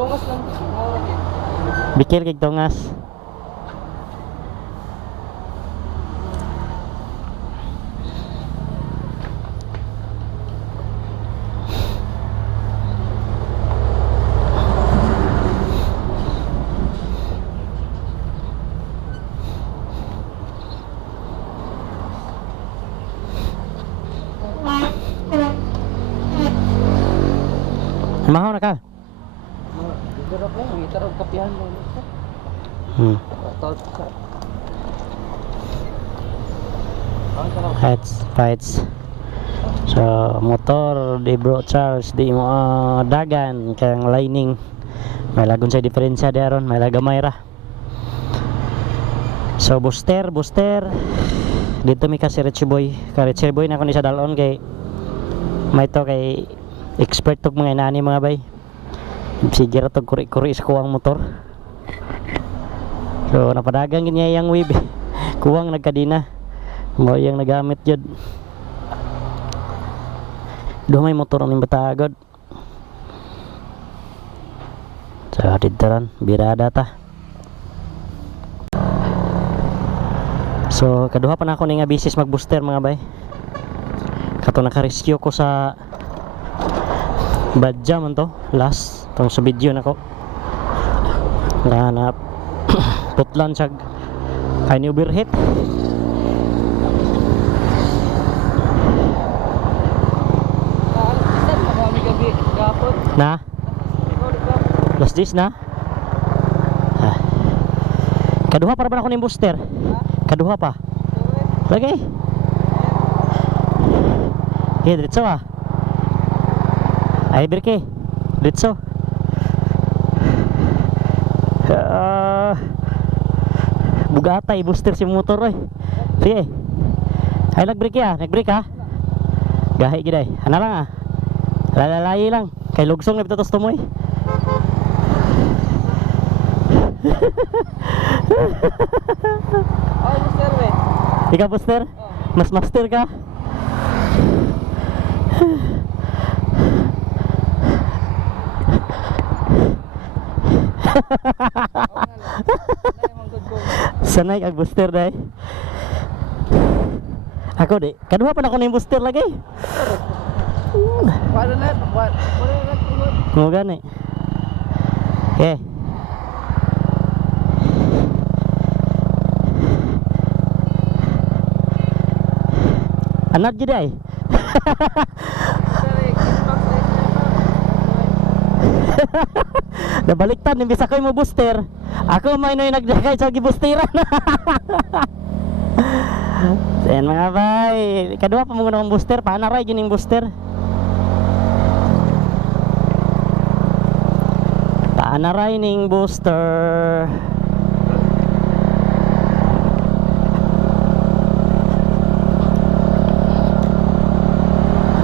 Tungas lang. Bikil kay tungas. Mahaw na ka. Dirok lang, itarog kapihan mo. Fights. So motor di Bro Charles di mo dagan kayang lining. May lagun sa diferensya di aron, may lagamay ra. So booster dito mi ka si Richie Boy na ko ni sa dalon kay may to kay expert tog mga inani mga bay. Sige ra tog kuri-kuri sa kuwang motor. So napadagang ginya yang wave. Kuwang nagkadina. Mo yang nagamit jud. Duha may motor ang batagod. So dito ran birada ta. So kaduha pa na ako ni nga bisis mag-booster mga bay. Kato naka-rescue ko sa badja man to last tong sa video nako. Nga putlan siya ay ni overheat. Na? Last this na? Kaduha para ba ako ng booster? Kaduha pa? Lagi? Okay, diretso ah. Ay, birke. Diretso. Bugatay, booster si motor eh. Sige. Ay, nag-brake ah. Nag-brake ah. Gahi giday. Ano lang ah. Lalalayi lang. Kay lugsong na bitatos tumoy. Oh, booster eh. Ikaw booster? Mas master ka? Sanay kag booster dai. Ako di. Kaduha pa na ko ning booster lagi. Wala na, wala na tulog. Mo gani. Okay. Anad gid ay. Nabaliktad ni bisa koy mo booster. Ako may noy nagdakay sa giboosteran. Sen mga bay, kadua pa mo ng booster, panaray gining booster. Panaray ning booster.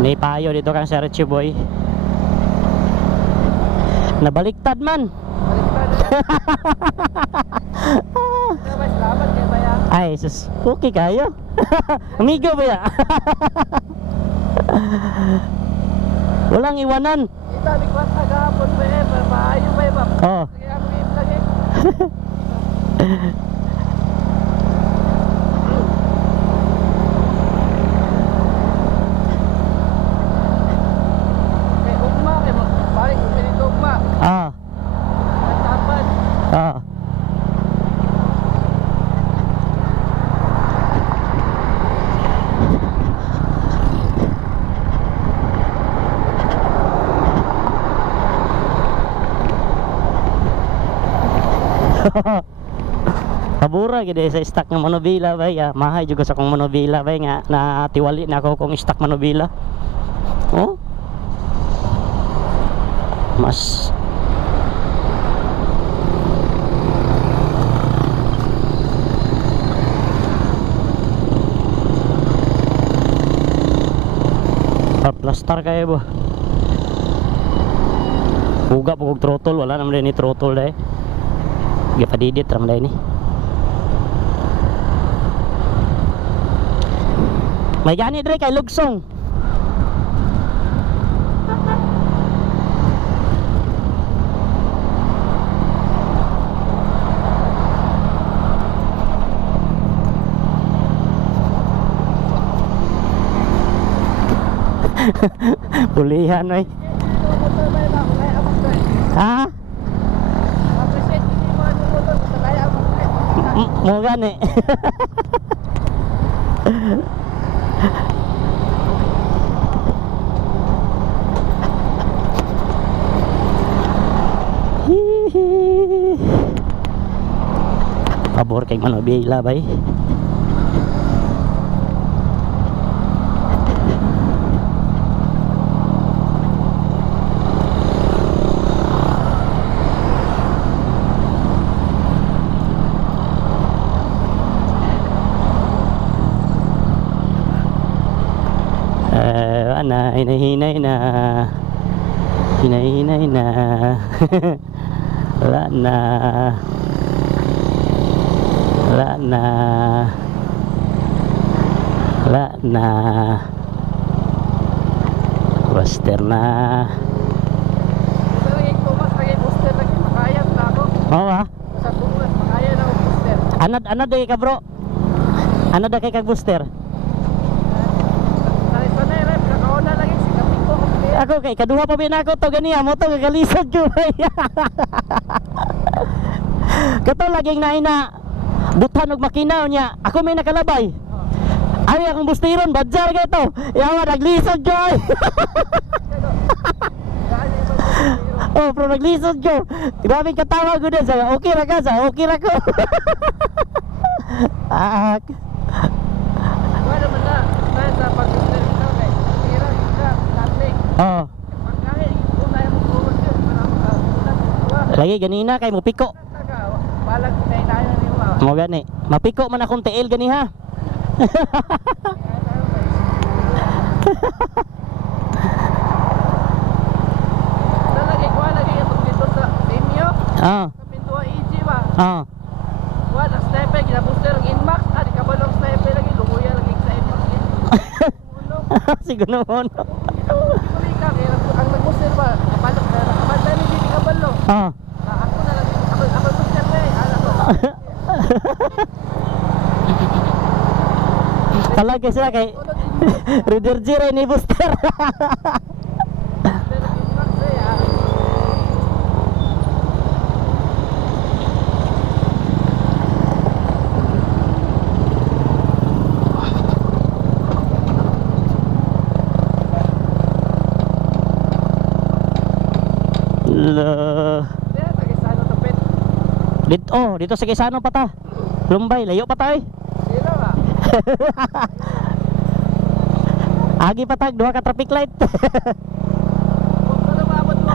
Ni payo dito kang si Richie Boy. Nabaliktad man. Salamat kay Baya. Ay, sus. Okay kayo. Amigo ba ya? Walang iwanan. Kita bigwas agapon ba eh, maayo ba ba? Oh. Kaya ang wave lagi. Kay ugma kay balik ko dito ugma. Ah. Tapan. Ah. Kabura gid sa stock ng monobila bay. Mahay juga sa kong monobila bay nga na tiwali na ako kung stock monobila. Oh. Mas plastar kayo ba? Buga po kong throttle, wala naman din ni throttle dahil gipadidit ram dahil ni. May gani dre kay lugsong. Pulihan oy. Ha? Mo gani. Pabor kay manobila bay. Hinahinay na, hinahinay na. Wala na, wala na, wala na. Buster na. Oo ha? Anad kay ka bro. Anad kay kag booster. Ako kay kaduha pa binako to ganiya mo to gagalisod ko. Kato laging naina butan og makinaw niya. Ako may nakalabay. Ay akong bustiron badjar kay to. Yawa naglisod ko. Oh, pero naglisod ko. Grabe katawa ko din sa okay ra ka sa okay ra ko. Wala man na sa pag-buster ito kay tira ka latling. Oh. Lagi ganina kay mo piko. Balag kay nayo ni wa. Mo gani. Mapiko man akong tiil gani ha. Lagi ko lagi itong dito sa Simio. Ah. Sa Pintua EG ba? Ah. Wala sniper gina booster ng Inmax, ari ka ba lang sniper lagi lukuya lagi sa Inmax. Siguro noon. Uli ka kaya ang nag-booster ba? Kapalok na nakabantay ni Didi Kabalo. Ah. Ako na lang ako booster na eh. Ala ko. Talaga siya kay Reader Jira ni booster. Pero Inmax eh ah. Kaya tagisano tapit. Dito sa Quezano pa ta. Lumbay, layo pa ta eh. Sila ba? Agi pa tag duha ka traffic light. Kung ano maabot mo,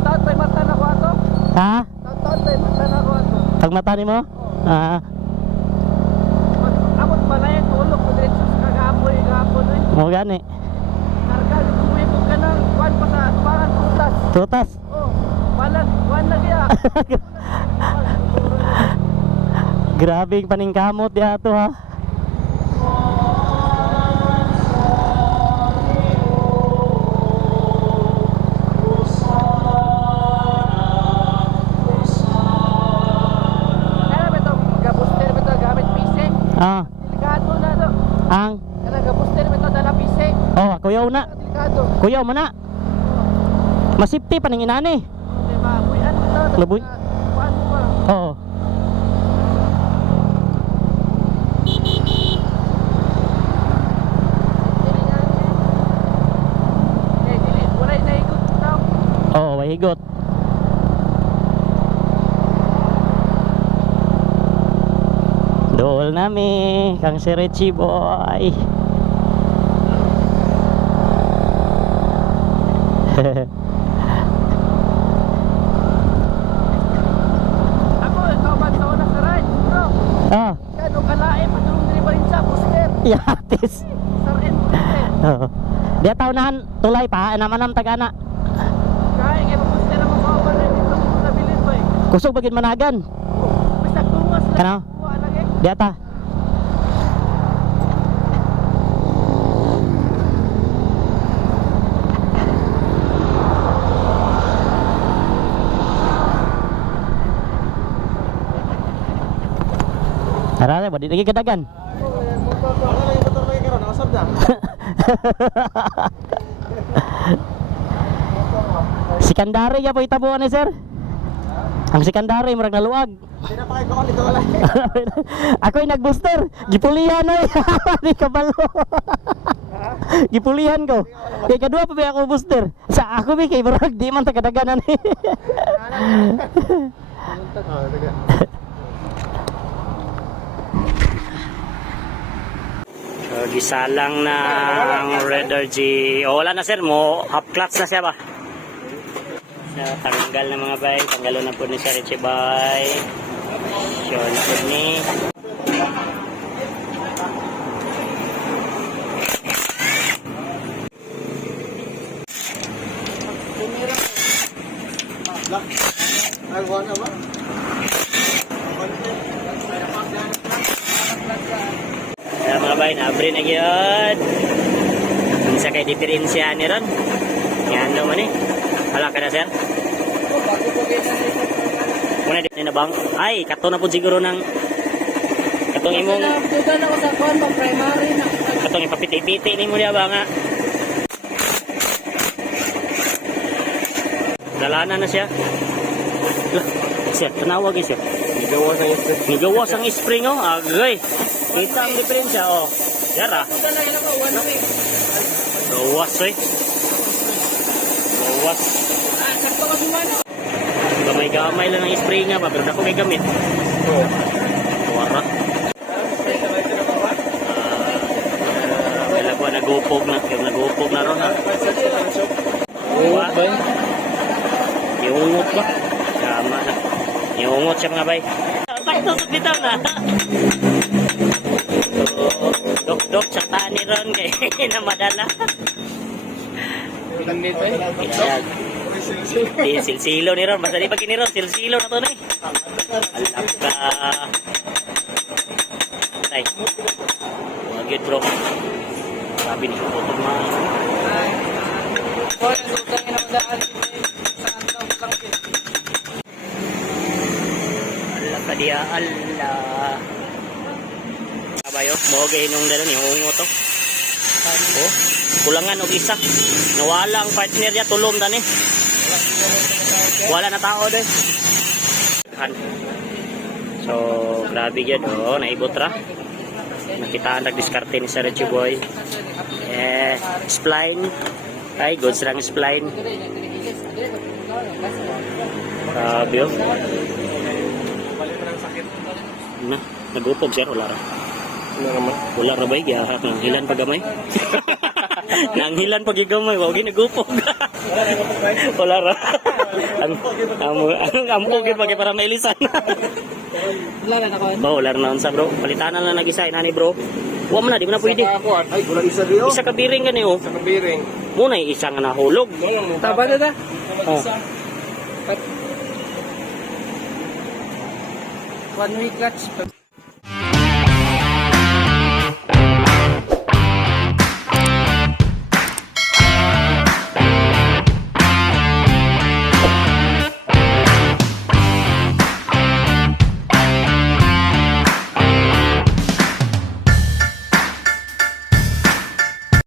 taon tayo mata na ko ato. Ha? Taon tayo mata na ko ato. Pagmata nimo? Ah, Abot pa na yan, tulog ko diretso sa kagapoy eh. mo gani. Karga, kumipog ka ng kwan pa sa atubangan putas. Tutas. Oh, balag, kwan na kaya. Grabing paningkamot ya to ha. Kaya ba itong gabuster ba ito gamit PC? Ah, Delikado na ito. ang Kaya gabuster ba ito dala PC? oh, kuyaw na. Delikado. Kuyaw man na. Masipti paning inani. Hindi ba, buyan mo ito. Labuy. Kwan mo ba? Oo. Dili nga. Eh, dili, wala na ikot daw. Oo, wahigot. Dool nami kang si Richie boy. Ako, ikaw ba sa una sa ride, bro? Ah, Kano kalae, patulong din ba rin sa booster? yatis. Sarin booster. Oo. Dia taunahan tulay pa namanam tagana. Kaya kaya booster ang mabawa rin dito sa nabilin ba eh. Kusog bagid managan. Basta tungas lang. Kano? Kuha lagi. Dia ta. Arale, badi lagi kedagan. Ano na yung motor lagi karon, nakasab na. Sikandari ya po itabuan ni sir. Ang sikandari murag naluag. Pinapakay ko dito wala. Ako'y nag-booster. Gipulihan na Di kabalo. Gipulihan ko. Kaya kadua pa ba ako booster. Sa ako ba kay murag di man tagadaganan eh. So, gisalang ng Raider G. O wala na sir mo. Half clutch na siya ba? So, tanggal na mga bay. Tanggalo na po ni Sir Richie bay. Sure na po ni. Ay, wala ba? So, mga bay, na-abri na yun. Isa kay diferensya ni Ron. Yan naman eh. Wala ka na sir? Muna din na bang? Ay, kato na po siguro ng katong imong Tugan ako sa kon primary na. katong ipapiti-piti ni mo niya ba nga? Dalanan na siya. Lah, siya, tanawag eh siya. Nigawas ang spring oh. Agay. Kita ang diferensya oh. Yara. Tugan lang ako 1 week. Gawas eh. Gawas. Ah, sakto ka sumano. Gamay-gamay lang ang spray nga ba, pero ako may gamit. Oo. Wara. Wala ko nagupog na. Yung nagupog na ron ha. Uwa. Iungot ba? Tama na. Iungot siya mga bay. Bakit bitaw na? Dok-dok sa tani ron kay namadala. Nandito eh. Ayan. Silsilo ni ron. Basta di pag ni ron, silsilo na to na eh. Alap ka. Tay. Huwag yun bro. Sabi ni Putog mga. Oh, nandutang na madaan saan daw lang yun. Alap ka diya. Ala. Kabayo. Mogay nung dalon. Yung ungo to. Oh. Kulangan og isa. Nawala ang partner niya. Tulom dan eh. Wala na tao doon. So, grabe yan. Oh, naibot ra. Nakitaan nagdiskarte ni Sir Richie Boy. Spline. Ay, goods lang spline. Grabe oh. Na, nagupog sir. Wala ra. Wala ra ba? Nanghilan pa gamay. Nanghilan pa gigamay. Wag ginagupog. Wala ra. Ang pugid pag para mailisan. Wala na ako. Ba, wala na unsa bro. Palitanan lang nag-isa inani bro. Wa man na, di mo na pwede. Ay, wala isa rin. Isa ka biring gani oh. Sa kabiring. Muna isa nga nahulog. Taba na da. Oh. 1 week clutch.